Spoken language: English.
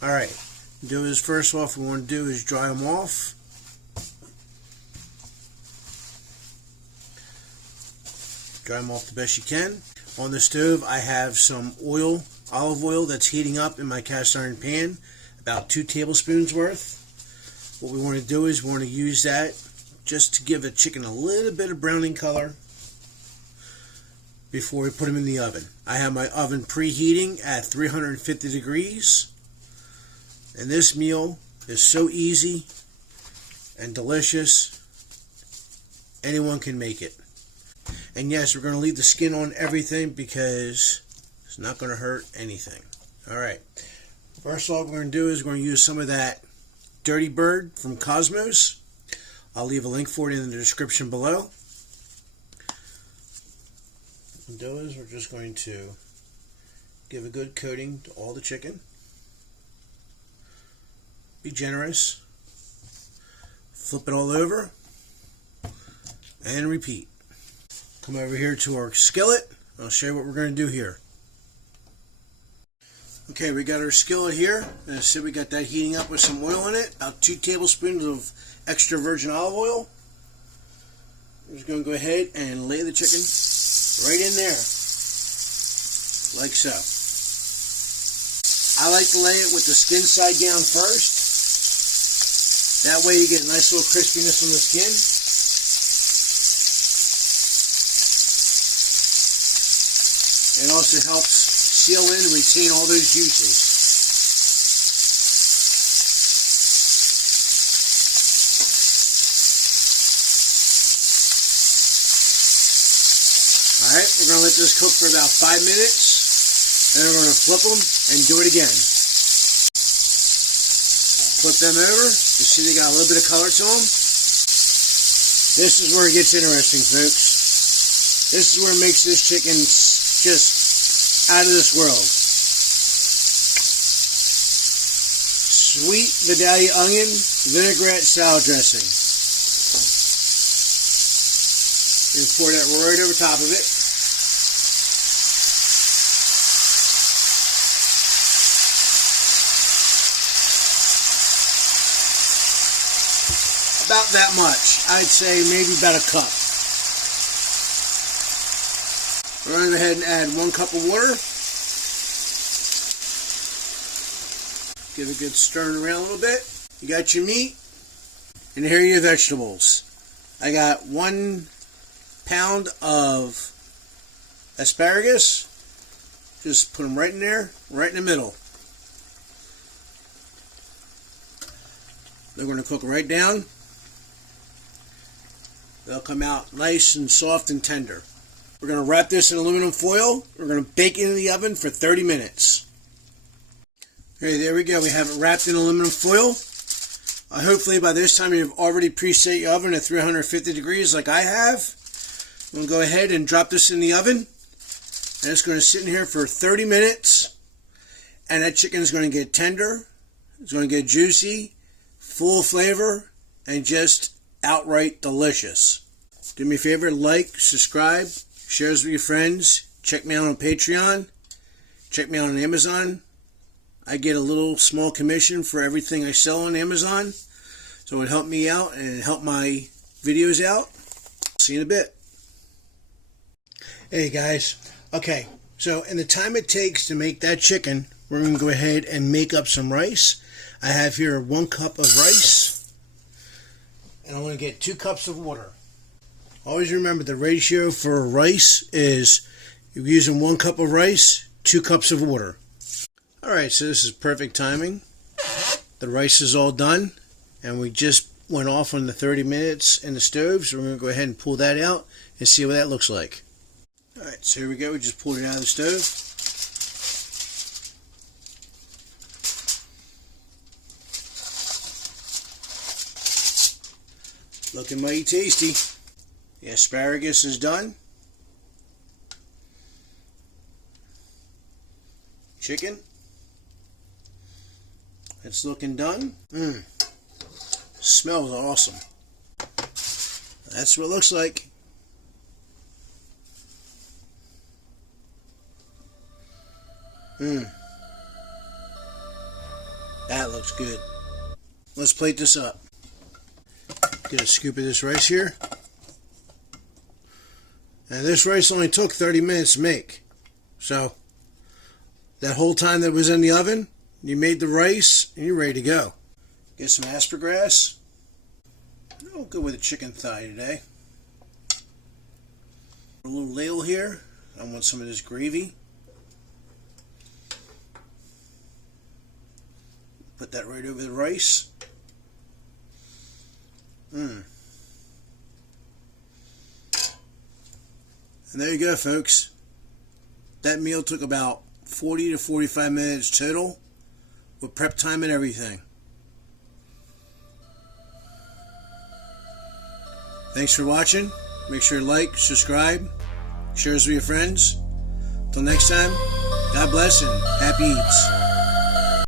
Alright, do is first off, what we want to do is dry them off. Dry them off the best you can. On the stove, I have some oil, olive oil, that's heating up in my cast iron pan, about 2 tablespoons worth. What we want to do is we want to use that just to give the chicken a little bit of browning color before we put them in the oven. I have my oven preheating at 350 degrees, and this meal is so easy and delicious, anyone can make it. And yes, we're going to leave the skin on everything because it's not going to hurt anything. Alright, first of all, what we're going to do is we're going to use some of that Dirty Bird from Cosmos. I'll leave a link for it in the description below. What we'll do is we're just going to give a good coating to all the chicken. Be generous. Flip it all over. And repeat. Come over here to our skillet. I'll show you what we're going to do here. Okay, we got our skillet here. As I said, we got that heating up with some oil in it. About 2 tablespoons of extra virgin olive oil. We're just going to go ahead and lay the chicken right in there. Like so. I like to lay it with the skin side down first. That way you get a nice little crispiness on the skin. It also helps seal in and retain all those juices. Alright, we're going to let this cook for about 5 minutes. And then we're going to flip them and do it again. Flip them over. You see they got a little bit of color to them. This is where it gets interesting, folks. This is where it makes this chicken just out of this world. Sweet Vidalia onion vinaigrette salad dressing. You pour that right over top of it. About that much. I'd say maybe about a cup. We're going to go ahead and add 1 cup of water. Give it a good stirring around a little bit. You got your meat, and here are your vegetables. I got 1 pound of asparagus. Just put them right in there, right in the middle. They're going to cook right down. They'll come out nice and soft and tender. We're going to wrap this in aluminum foil. We're going to bake it in the oven for 30 minutes. Okay, there we go. We have it wrapped in aluminum foil. Hopefully by this time you've already preset your oven at 350 degrees like I have. We'll go ahead and drop this in the oven. And it's going to sit in here for 30 minutes. And that chicken is going to get tender. It's going to get juicy, full of flavor, and just outright delicious. Do me a favor, like, subscribe, share this with your friends. Check me out on Patreon. Check me out on Amazon. I get a little small commission for everything I sell on Amazon. So it would help me out and help my videos out. See you in a bit. Hey guys. Okay, so in the time it takes to make that chicken, we're going to go ahead and make up some rice. I have here 1 cup of rice. And I'm going to get 2 cups of water. Always remember the ratio for rice is you're using 1 cup of rice, 2 cups of water. Alright, so this is perfect timing. The rice is all done, and we just went off on the 30 minutes in the stove, so we're going to go ahead and pull that out and see what that looks like. Alright, so here we go. We just pulled it out of the stove. Looking mighty tasty. The asparagus is done. Chicken. It's looking done. Smells awesome. That's what it looks like. That looks good. Let's plate this up. Get a scoop of this rice here. And this rice only took 30 minutes to make. So, that whole time that it was in the oven, you made the rice and you're ready to go. Get some asparagus. I'll go with a chicken thigh today. A little ladle here. I want some of this gravy. Put that right over the rice. And there you go, folks. That meal took about 40 to 45 minutes total with prep time and everything. Thanks for watching. Make sure to like, subscribe, share this with your friends. Till next time, God bless and happy eats.